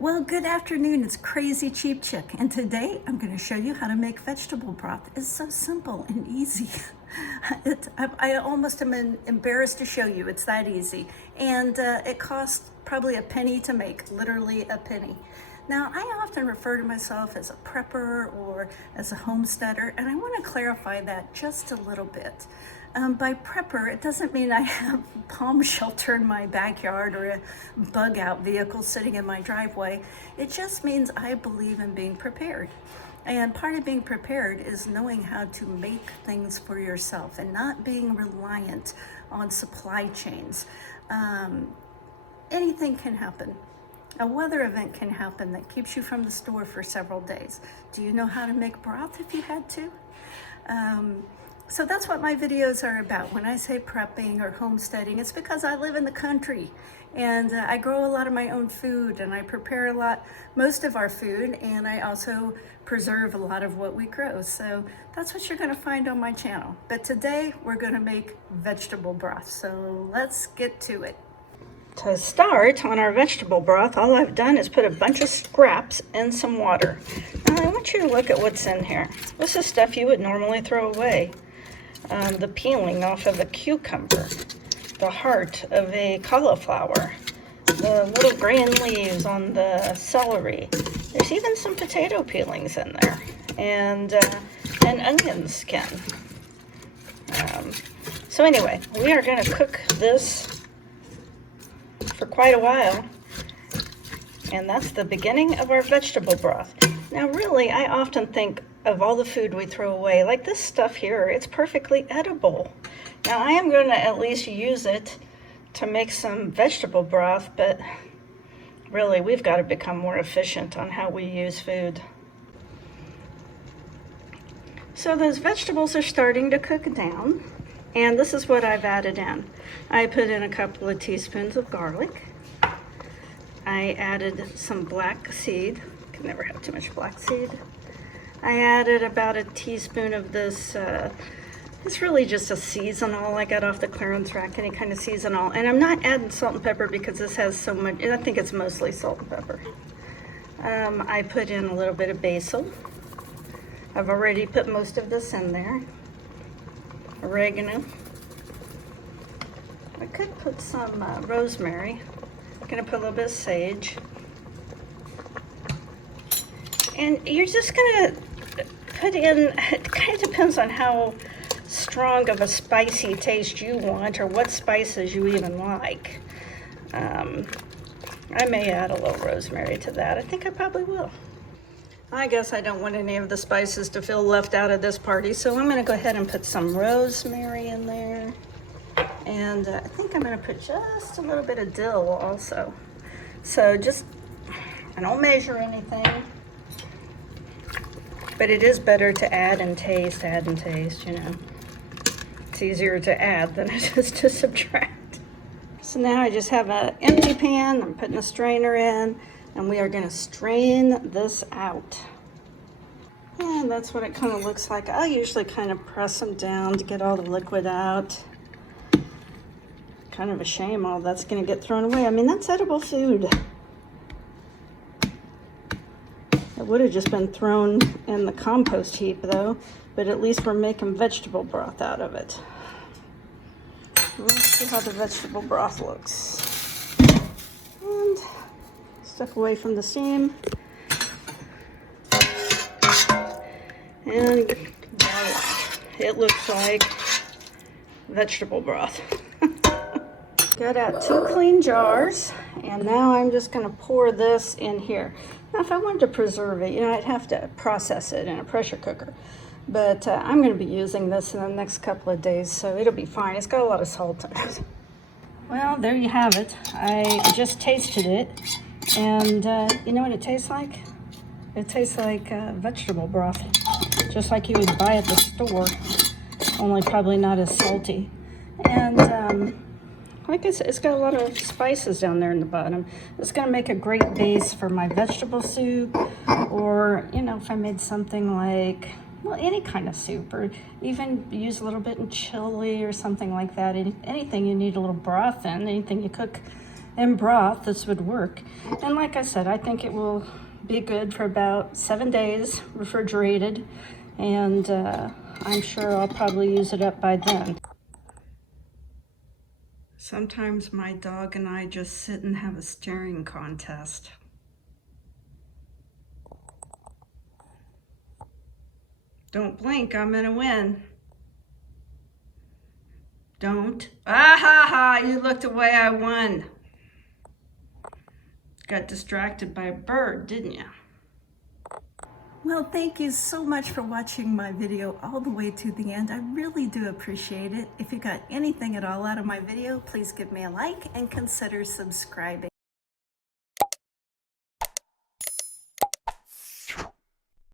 Well, good afternoon. It's Crazy Cheap Chick, and today I'm going to show you how to make vegetable broth. It's so simple and easy. I almost am embarrassed to show you. It's that easy, and it costs probably a penny to make, literally a penny. Now, I often refer to myself as a prepper or as a homesteader, and I want to clarify that just a little bit. By prepper, it doesn't mean I have palm shelter in my backyard or a bug out vehicle sitting in my driveway. It just means I believe in being prepared. And part of being prepared is knowing how to make things for yourself and not being reliant on supply chains. Anything can happen. A weather event can happen that keeps you from the store for several days. Do you know how to make broth if you had to? So that's what my videos are about. When I say prepping or homesteading, it's because I live in the country and I grow a lot of my own food and I prepare most of our food, and I also preserve a lot of what we grow. So that's what you're gonna find on my channel. But today we're gonna make vegetable broth. So let's get to it. To start on our vegetable broth, all I've done is put a bunch of scraps in some water. Now I want you to look at what's in here. This is stuff you would normally throw away. The peeling off of a cucumber, the heart of a cauliflower, the little green leaves on the celery. There's even some potato peelings in there, and an onion skin. So anyway, we are going to cook this for quite a while, and that's the beginning of our vegetable broth. Now really, I often think of all the food we throw away, like this stuff here, it's perfectly edible. Now I am going to at least use it to make some vegetable broth, but really we've got to become more efficient on how we use food. So those vegetables are starting to cook down, and this is what I've added in. I put in a couple of teaspoons of garlic. I added some black seed. Can never have too much black seed. I added about a teaspoon of this, it's really just a seasonal I got off the clearance rack, any kind of seasonal. And I'm not adding salt and pepper because this has so much, I think it's mostly salt and pepper. I put in a little bit of basil. I've already put most of this in there. Oregano. I could put some rosemary. I'm gonna put a little bit of sage. And you're just gonna put in, it kind of depends on how strong of a spicy taste you want or what spices you even like. I may add a little rosemary to that. I think I probably will. I guess I don't want any of the spices to feel left out of this party, so I'm gonna go ahead and put some rosemary in there. And I think I'm gonna put just a little bit of dill also. So just, I don't measure anything. But it is better to add and taste, you know. It's easier to add than it is to subtract. So now I just have an empty pan. I'm putting a strainer in, and we are gonna strain this out. And that's what it kind of looks like. I usually kind of press them down to get all the liquid out. Kind of a shame all that's gonna get thrown away. I mean, that's edible food. It would have just been thrown in the compost heap though, but at least we're making vegetable broth out of it. Let's see how the vegetable broth looks. And step away from the steam. And voila, it looks like vegetable broth. Got out 2 clean jars, and now I'm just gonna pour this in here. Now, if I wanted to preserve it, you know, I'd have to process it in a pressure cooker. But I'm gonna be using this in the next couple of days, so it'll be fine. It's got a lot of salt in it. Well, there you have it. I just tasted it, and you know what it tastes like? It tastes like vegetable broth, just like you would buy at the store, only probably not as salty. And like I said, it's got a lot of spices down there in the bottom. It's gonna make a great base for my vegetable soup, or, you know, if I made something like, well, any kind of soup, or even use a little bit in chili or something like that. Anything you need a little broth in, anything you cook in broth, this would work. And like I said, I think it will be good for about 7 days, refrigerated, and I'm sure I'll probably use it up by then. Sometimes my dog and I just sit and have a staring contest. Don't blink, I'm gonna win. Don't. Ah ha ha, you looked away, I won. Got distracted by a bird, didn't you? Well, thank you so much for watching my video all the way to the end. I really do appreciate it. If you got anything at all out of my video, please give me a like and consider subscribing.